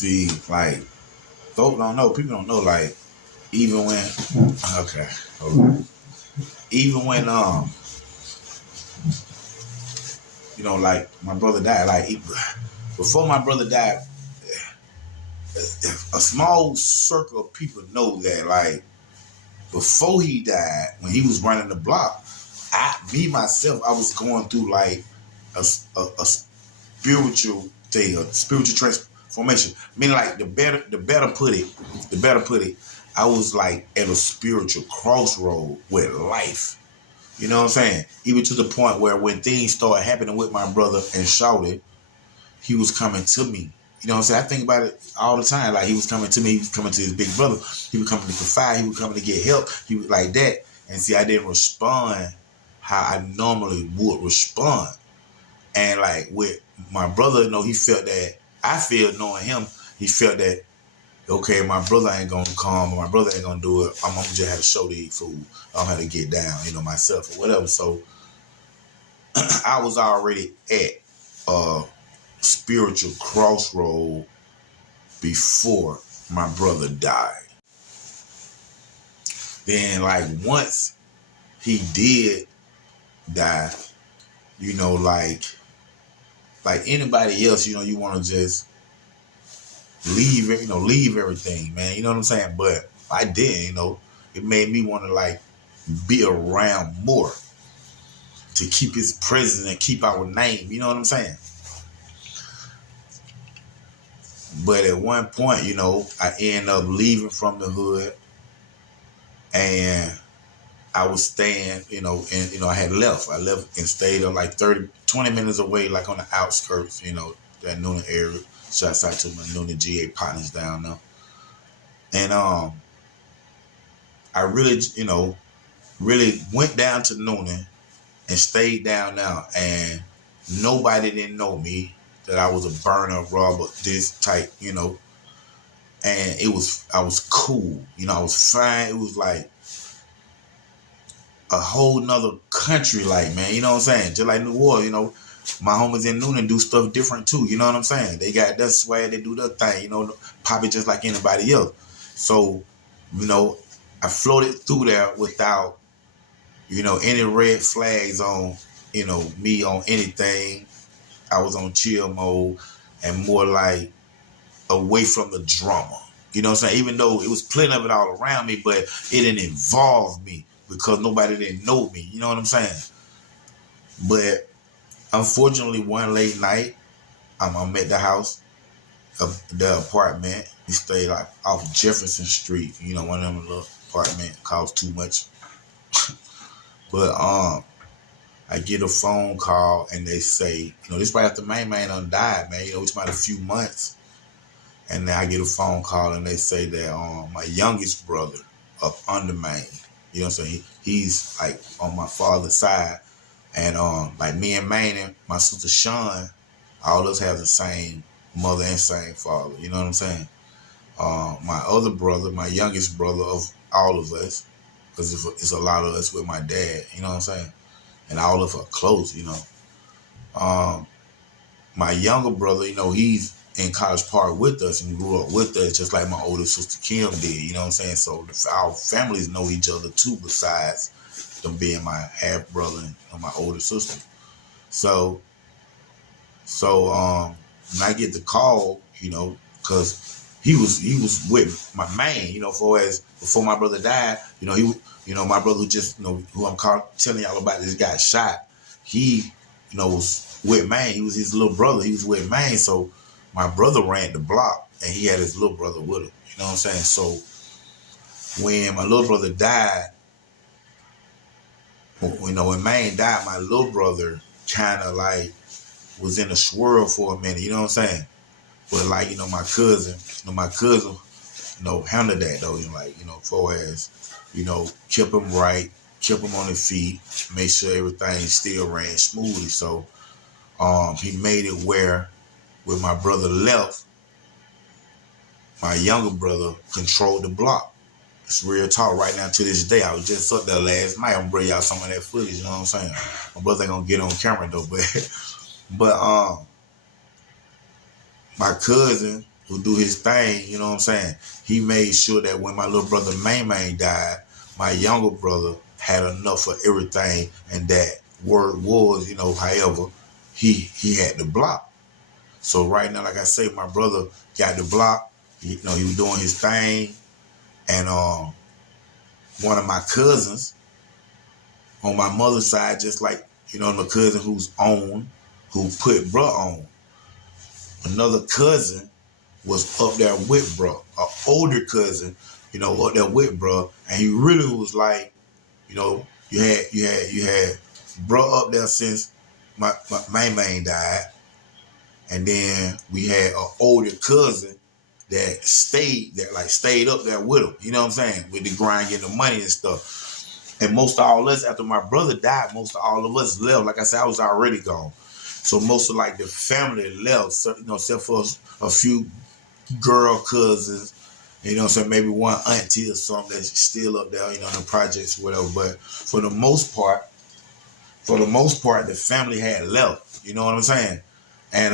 See, like, folks don't know, people don't know, like, even when, okay, hold on. Even when, you know, like, my brother died, like, before my brother died, a small circle of people know that, like, before he died, when he was running the block, myself, I was going through, like, a spiritual thing, a spiritual transformation. Meaning, like, the better put it, I was, like, at a spiritual crossroad with life. You know what I'm saying? Even to the point where when things started happening with my brother and Shawty, he was coming to me. You know what I'm saying? I think about it all the time. Like, he was coming to me, he was coming to his big brother, he was coming to confide, he was coming to get help, he was like that. And see, I didn't respond how I normally would respond. And like with my brother, you know, he felt that, I feel knowing him, he felt that, okay, my brother ain't gonna come, my brother ain't gonna do it, I'm gonna just have to show these food, I'm gonna have to get down, you know, myself or whatever. So I was already at a spiritual crossroad before my brother died. Then, like, once he did die, you know, like anybody else, you know, you want to just leave it, you know, leave everything, man. You know what I'm saying? But I didn't, you know. It made me want to, like, be around more to keep his presence and keep our name. You know what I'm saying? But at one point, you know, I ended up leaving from the hood, and I was staying, you know, and, you know, I left and stayed on like 20 minutes away, like on the outskirts, you know, that Noonan area. Shouts out to my Noonan GA partners down there. And I really, you know, really went down to Noonan and stayed down there, and nobody didn't know me, that I was a burner, robber, this type, you know. And I was cool, you know, I was fine. It was like a whole nother country, like, man, you know what I'm saying? Just like New Orleans, you know, my homies in Noonan do stuff different too, you know what I'm saying? They got that swag, they do their thing, you know, pop it just like anybody else. So, you know, I floated through there without, you know, any red flags on, you know, me on anything. I was on chill mode and more like away from the drama. You know what I'm saying? Even though it was plenty of it all around me, but it didn't involve me because nobody didn't know me. You know what I'm saying? But unfortunately, one late night, I'm at the house, the apartment. We stayed like off Jefferson Street. You know, one of them little apartment cost too much. But I get a phone call and they say, you know, this right after man done died, man. You know, it's about a few months. And then I get a phone call and they say that my youngest brother up under Maine, you know what I'm saying? He's like on my father's side. And like me and Maine and my sister Sean, all of us have the same mother and same father, you know what I'm saying? My other brother, my youngest brother of all of us, because it's a lot of us with my dad, you know what I'm saying? And all of us are close, you know. My younger brother, you know, he's in College Park with us and grew up with us, just like my older sister Kim did, you know what I'm saying? So our families know each other too, besides them being my half brother and my older sister. So when I get the call, you know, because he was with my man, you know, before my brother died, you know, my brother just, you know, who I'm telling y'all about, this guy shot. He, you know, was with man. He was his little brother. He was with man. So my brother ran the block, and he had his little brother with him. You know what I'm saying? So when my little brother died, you know, when man died, my little brother kind of like was in a swirl for a minute. You know what I'm saying? But like, you know, my cousin, you know, handled that though. You know, like, you know, far as, you know, kept him right, kept him on his feet, made sure everything still ran smoothly. So he made it where when my brother left, my younger brother controlled the block. It's real talk right now to this day. I was just up there last night. I'm gonna bring y'all some of that footage, you know what I'm saying? My brother ain't gonna get on camera though, but my cousin, who do his thing, you know what I'm saying? He made sure that when my little brother Main died, my younger brother had enough for everything, and that word was, however, he had the block. So right now, like I say, my brother got the block. He was doing his thing, and one of my cousins on my mother's side, just like the cousin who put bruh on. Another cousin was up there with bruh, an older cousin, up there with bruh, and he really was like, you had bruh up there since my main died, and then we had an older cousin that stayed up there with him, you know what I'm saying, with the grind, getting the money and stuff. And most of all us, after my brother died, most of all of us left. Like I said, I was already gone. So most of the family left, so, except for a few girl cousins, so maybe one auntie or something that's still up there, in the projects or whatever. But for the most part, the family had left. You know what I'm saying? And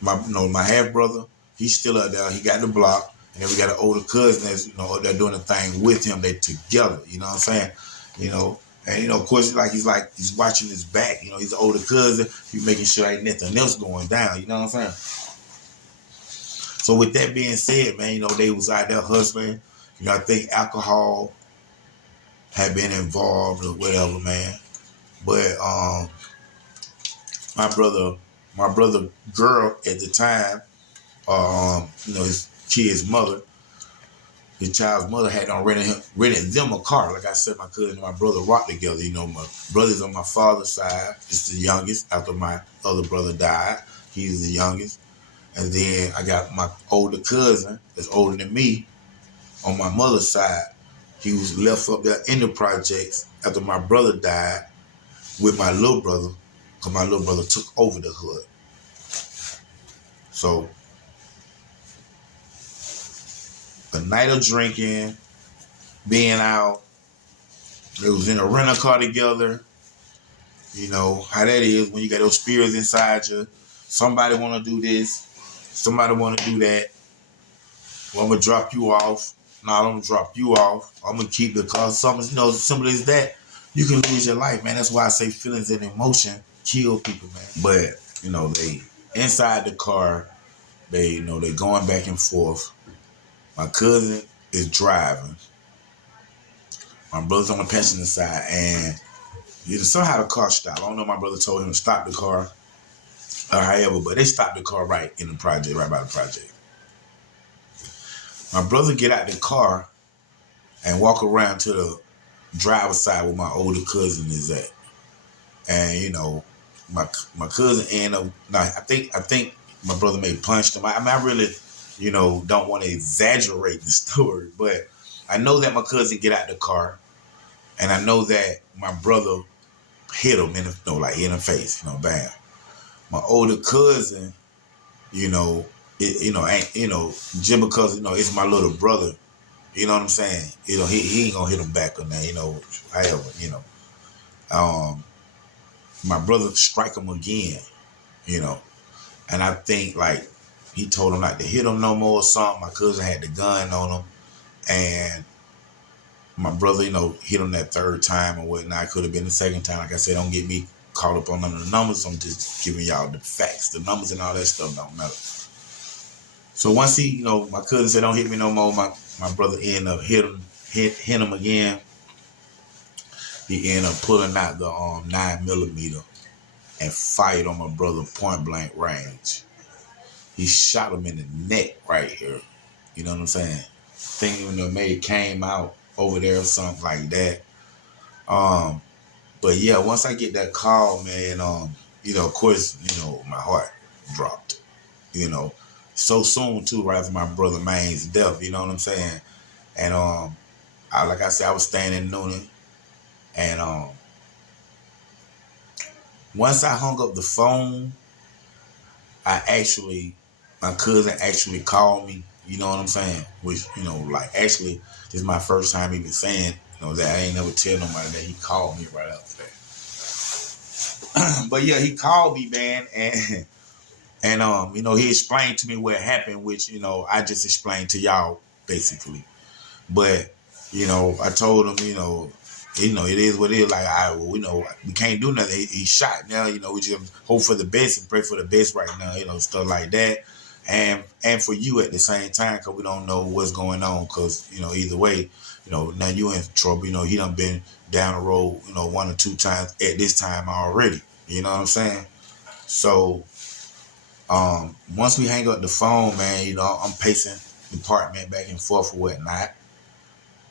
my half brother, he's still up there. He got the block. And then we got an older cousin that's, up there doing the thing with him. They together, you know what I'm saying? And of course, he's watching his back. He's an older cousin. He's making sure ain't nothing else going down. You know what I'm saying? So with that being said, man, they was out there hustling. I think alcohol had been involved or whatever, man. But my brother girl at the time, his kid's mother, his child's mother had rented them a car. Like I said, my cousin and my brother rocked together. My brother's on my father's side. It's the youngest. After my other brother died, he's the youngest. And then I got my older cousin that's older than me on my mother's side. He was left up there in the projects after my brother died with my little brother, because my little brother took over the hood. So a night of drinking, being out, they was in a rental car together. You know how that is when you got those spirits inside you. Somebody want to do this, somebody want to do that. Well, I'm gonna drop you off. No, I'm gonna drop you off. I'm gonna keep the car. Something, simple as that. You can lose your life, man. That's why I say feelings and emotion kill people, man. But they inside the car. They they going back and forth. My cousin is driving. My brother's on the passenger side, and somehow the car stopped. I don't know. My brother told him to stop the car, or however, but they stopped the car right in the project, right by the project. My brother get out the car and walk around to the driver's side where my older cousin is at, and my cousin ended up. Now I think my brother may punched him. I really, don't want to exaggerate the story, but I know that my cousin get out the car, and I know that my brother hit him in the face, bam. My older cousin, ain't just because it's my little brother, you know what I'm saying? He ain't gonna hit him back on that, however, my brother strike him again, and I think he told him not to hit him no more or something. My cousin had the gun on him, and my brother, hit him that third time or whatnot. It could have been the second time. Like I said, don't get me caught up on none of the numbers. I'm just giving y'all the facts. The numbers and all that stuff don't matter. So once he, my cousin said, don't hit me no more, my brother ended up hit him again. He ended up pulling out the 9mm and fired on my brother point blank range. He shot him in the neck right here. You know what I'm saying? Thinking the maid came out over there or something like that. But yeah, once I get that call, man, of course, my heart dropped. So soon too, right after my brother Main's death. You know what I'm saying? And like I said, I was staying in Noonan, and once I hung up the phone, my cousin actually called me. You know what I'm saying? Which actually, this is my first time even saying that I ain't never tell nobody that he called me right after that. But yeah, he called me, man, and And he explained to me what happened, which, I just explained to y'all basically. But, I told him, it is what it is. Like, we can't do nothing. He shot. Now, we just hope for the best and pray for the best right now, stuff like that. And for you at the same time, because we don't know what's going on. Because, either way, now you in trouble. He done been down the road, one or two times at this time already. You know what I'm saying? So, once we hang up the phone, man, I'm pacing the apartment back and forth or whatnot.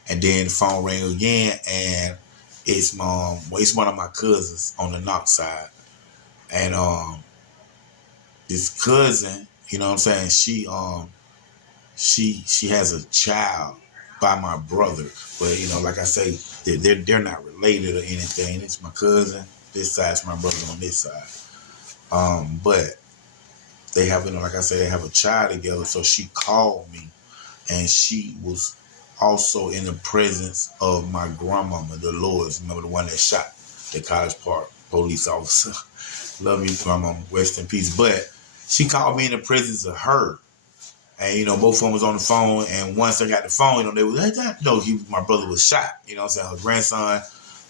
And then the phone rang again, and it's one of my cousins on the knock side. And this cousin, you know what I'm saying, she has a child by my brother. But, like I say, they're not related or anything. It's my cousin. This side's my brother on this side. But they have, like I said, they have a child together. So she called me, and she was also in the presence of my grandmama, Dolores. Remember the one that shot the College Park police officer? Love you, grandmama. Rest in peace. But she called me in the presence of her. And, both of them was on the phone. And once I got the phone, they was like, my brother was shot. You know what I'm saying? Her grandson,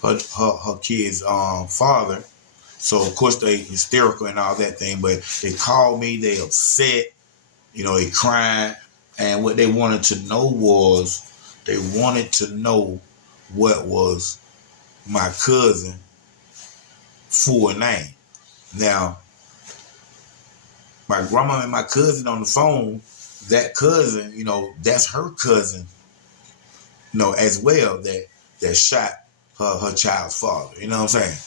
her kid's father. So, of course, they hysterical and all that thing. But they called me. They upset. They crying. And what they wanted to know was, they wanted to know what was my cousin full name. Now, my grandma and my cousin on the phone, that cousin, that's her cousin, as well, that shot her child's father. You know what I'm saying?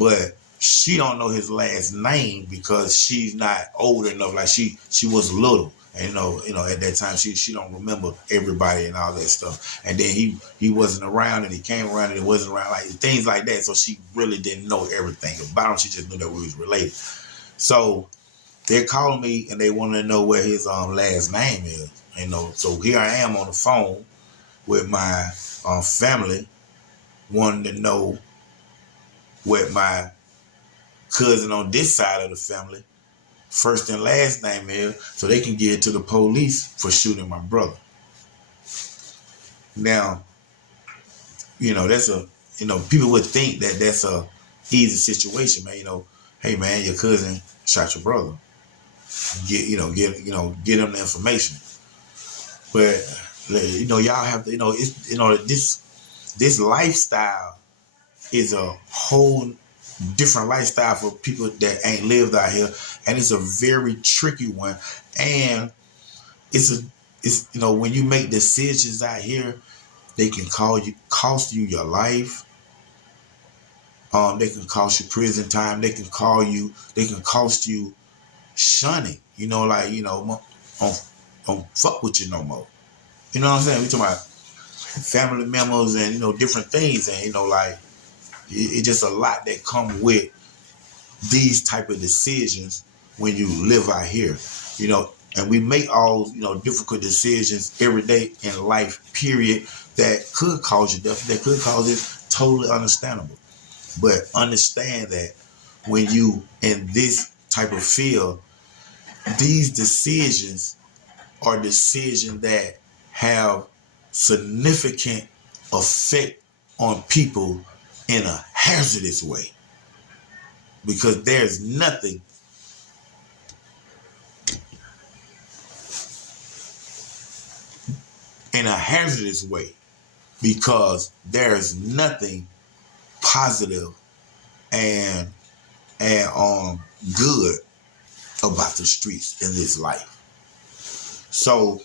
But she don't know his last name because she's not old enough. Like she was little. And at that time she don't remember everybody and all that stuff. And then he wasn't around, and he came around and he wasn't around, like things like that. So she really didn't know everything about him. She just knew that we was related. So they're calling me and they want to know what his last name is. So here I am on the phone with my family, wanting to know what my cousin on this side of the family first and last name is, so they can get to the police for shooting my brother. Now, that's people would think that that's a easy situation, man. Hey man, your cousin shot your brother. Get them the information. But y'all have to, it's this lifestyle is a whole different lifestyle for people that ain't lived out here, and it's a very tricky one. And it's when you make decisions out here, they can cost you your life. They can cost you prison time. They can cost you shunning. Don't fuck with you no more. You know what I'm saying? We talking about family members and different things, and it's just a lot that come with these type of decisions when you live out here, and we make all, difficult decisions every day in life, period, that could cause you death, that could cause it. Totally understandable. But understand that when you in this type of field, these decisions are decisions that have significant effect on people in a hazardous way. Because there's nothing in a hazardous way, because there's nothing positive and good about the streets in this life. So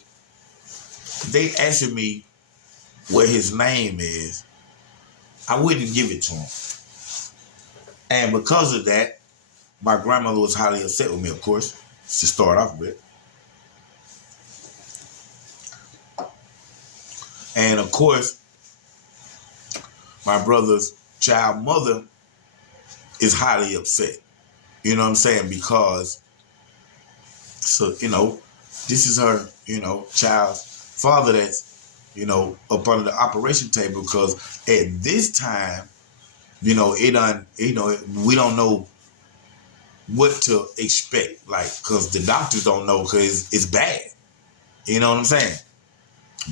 they asked me what his name is. I wouldn't give it to him. And because of that, my grandmother was highly upset with me, of course, to start off with. And of course, my brother's child mother is highly upset. You know what I'm saying? Because, this is her, child's father that's, up under the operation table. Because at this time, we don't know what to expect, like, because the doctors don't know, because it's bad. You know what I'm saying?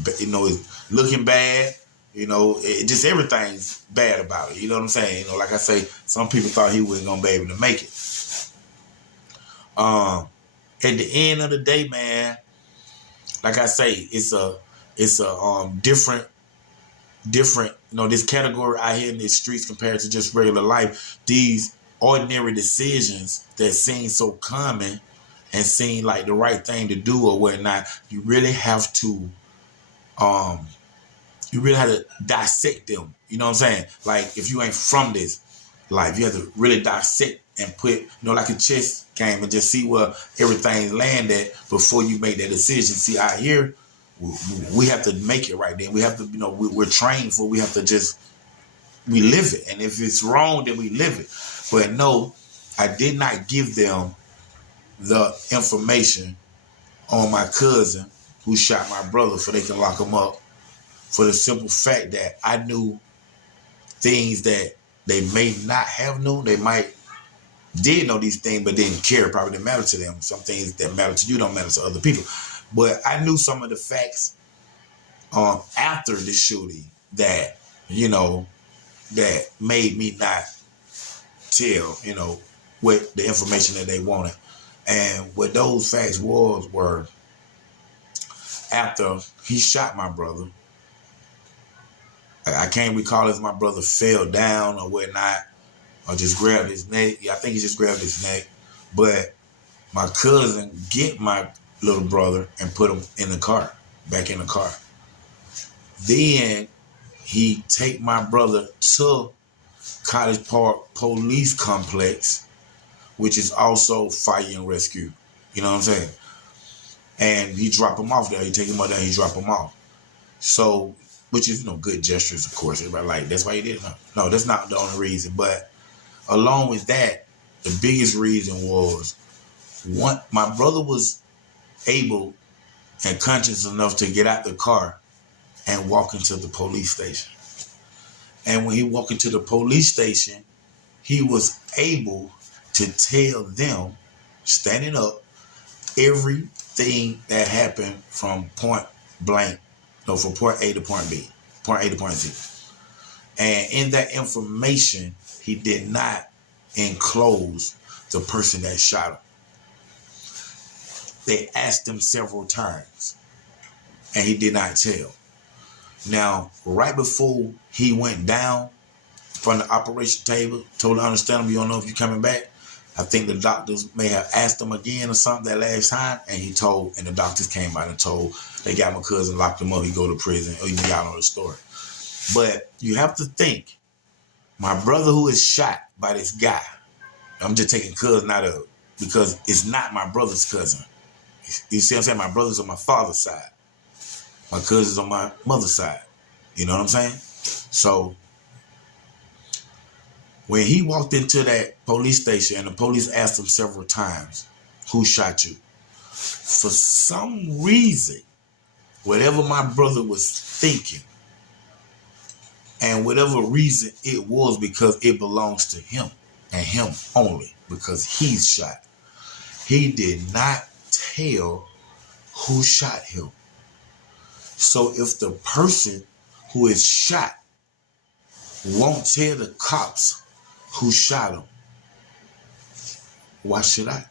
But, it's looking bad. Just everything's bad about it. You know what I'm saying? Like I say, some people thought he wasn't gonna be able to make it. At the end of the day, man, like I say, it's a different, this category out here in the streets compared to just regular life. These ordinary decisions that seem so common and seem like the right thing to do or whatnot, you really have to dissect them. You know what I'm saying? Like, if you ain't from this life, you have to really dissect and put, like a chess game, and just see where everything's landed before you make that decision. See, out here, we have to make it right then. We have to, we're trained for, we have to we live it. And if it's wrong, then we live it. But no, I did not give them the information on my cousin who shot my brother so they can lock him up, for the simple fact that I knew things that they may not have known. They did know these things, but didn't care. Probably didn't matter to them. Some things that matter to you don't matter to other people. But I knew some of the facts after the shooting that, that made me not tell, what the information that they wanted. And what those facts were after he shot my brother. I can't recall if my brother fell down or whatnot, or just grabbed his neck. Yeah, I think he just grabbed his neck. But my cousin get my little brother and put him in the car, back in the car. Then he take my brother to College Park Police Complex, which is also fire and rescue. You know what I'm saying? And he drop him off there. He take him up there, he drop him off. So, which is, good gestures, of course. Everybody like, that's why he did it. No, that's not the only reason. But along with that, the biggest reason was, my brother was able and conscious enough to get out the car and walk into the police station. And when he walked into the police station, he was able to tell them, standing up, everything that happened from point blank, from point A to point B, point A to point Z. And in that information, he did not enclose the person that shot him. They asked him several times, and he did not tell. Now, right before he went down from the operation table, totally understandable, you don't know if you're coming back. I think the doctors may have asked him again or something that last time, and the doctors came out and told, they got my cousin, locked him up, he go to prison, or y'all know the story. But you have to think, my brother who is shot by this guy, I'm just taking cousin out of it, because it's not my brother's cousin. You see what I'm saying? My brother's on my father's side. My cousin's on my mother's side. You know what I'm saying? So, when he walked into that police station and the police asked him several times, who shot you? For some reason, whatever my brother was thinking, and whatever reason it was, because it belongs to him and him only, because he's shot, he did not tell who shot him. So if the person who is shot won't tell the cops who shot him, why should I?